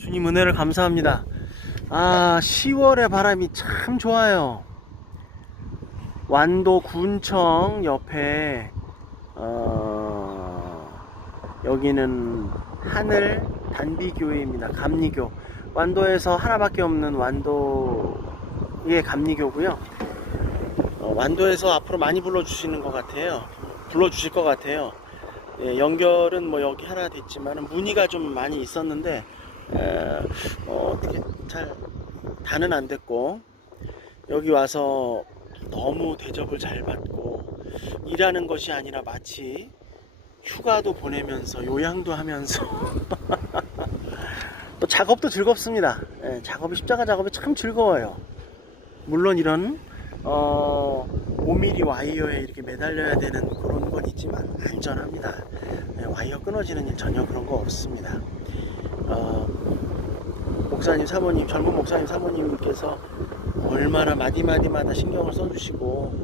주님 은혜를 감사합니다. 아, 10월의 바람이 참 좋아요. 완도 군청 옆에, 어, 여기는 하늘 단비교회입니다. 감리교. 완도에서 하나밖에 없는 완도의 감리교고요. 어, 완도에서 앞으로 많이 불러주시는 것 같아요. 불러주실 것 같아요. 예, 연결은 뭐 여기 하나 됐지만 문의가 좀 많이 있었는데 에, 어, 어떻게 잘 다는 안 됐고 여기 와서 너무 대접을 잘 받고 일하는 것이 아니라 마치 휴가도 보내면서 요양도 하면서 또 작업도 즐겁습니다. 예, 작업이 십자가 작업이 참 즐거워요. 물론 이런 어, 5mm 와이어에 이렇게 매달려야 되는 그런 건 있지만 안전합니다. 예, 와이어 끊어지는 일 전혀 그런 거 없습니다. 어, 목사님, 사모님, 젊은 목사님, 사모님께서 얼마나 마디마디마다 신경을 써주시고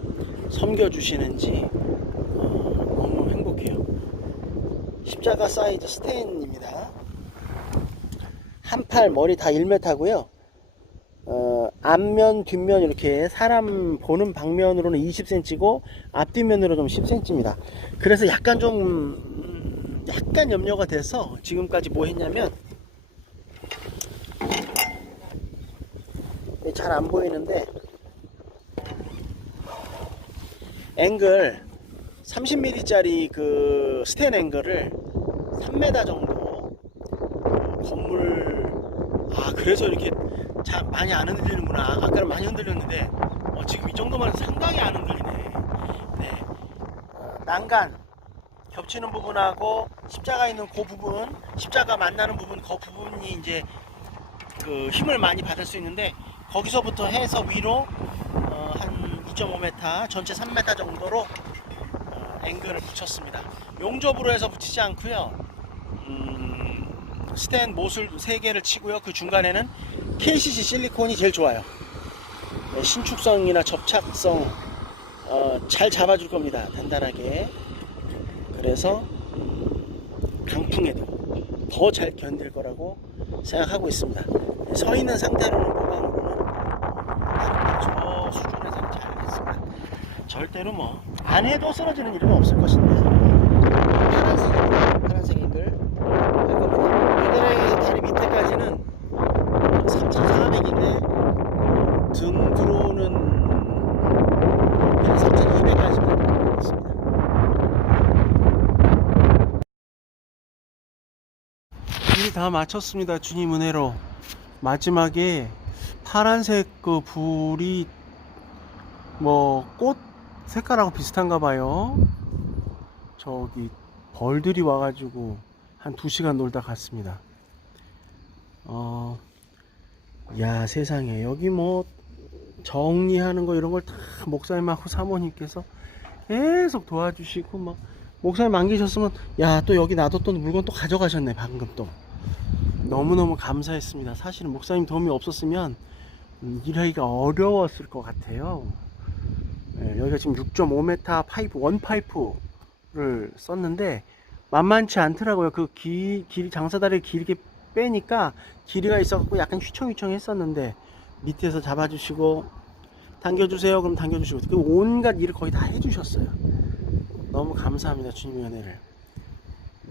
섬겨주시는지 어, 너무 행복해요. 십자가 사이즈 스테인입니다. 한 팔 머리 다 1m고요. 어, 앞면, 뒷면 이렇게 사람 보는 방면으로는 20cm고 앞뒷면으로 좀 10cm입니다. 그래서 약간 좀 음, 약간 염려가 돼서 지금까지 뭐 했냐면 잘 안 보이는데. 앵글 30mm짜리 그 스텐 앵글을 3m 정도 건물 아 그래서 이렇게 자, 많이 안 흔들리는구나. 아, 아까는 많이 흔들렸는데 어, 지금 이 정도면 상당히 안 흔들리네. 네. 어, 난간 겹치는 부분하고 십자가 있는 그 부분 십자가 만나는 부분 그 부분이 이제 그 힘을 많이 받을 수 있는데 거기서부터 해서 위로 어, 한 2.5m 전체 3m 정도로 어, 앵글을 붙였습니다. 용접으로 해서 붙이지 않고요. 음, 스텐 못을 3개를 치고요. 그 중간에는 KCC 실리콘이 제일 좋아요. 네, 신축성이나 접착성 어, 잘 잡아줄 겁니다 단단하게. 그래서 강풍에도 더 잘 견딜 거라고 생각하고 있습니다. 서 있는 상태로는 저 수준에서는 잘하겠습니다. 절대로 뭐 안 해도 쓰러지는 일은 없을 것인데 파란색 파란색 겁니다. 얘들의 다리 밑에까지는 3,400인데 등 들어오는 3,200까지만 있습니다. 일다 마쳤습니다. 주님 은혜로. 마지막에 파란색 그 불이 뭐 꽃 색깔하고 비슷한가 봐요. 저기 벌들이 와가지고 한두 시간 놀다 갔습니다. 어, 야 세상에 여기 뭐 정리하는 거 이런 걸 다 목사님하고 사모님께서 계속 도와주시고 막 목사님 안 계셨으면 야 또 여기 놔뒀던 물건 또 가져가셨네 방금 또 너무너무 감사했습니다 사실은 목사님 도움이 없었으면 음, 일하기가 어려웠을 것 같아요 예, 여기가 지금 6.5m 파이프 원 파이프를 썼는데 만만치 않더라고요. 그 기, 길 장사다리를 길게 빼니까 길이가 있어갖고 약간 휘청휘청 했었는데 밑에서 잡아주시고 당겨주세요. 그럼 당겨주시고. 그 온갖 일을 거의 다 해주셨어요. 너무 감사합니다 주님의 은혜를.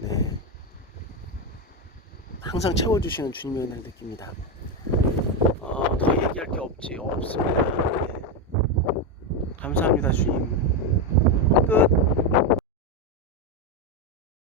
네. 항상 채워주시는 주님의 은혜를 느낍니다. 어, 더 얘기할 게 없지 없습니다. 네. 감사합니다 주님. 끝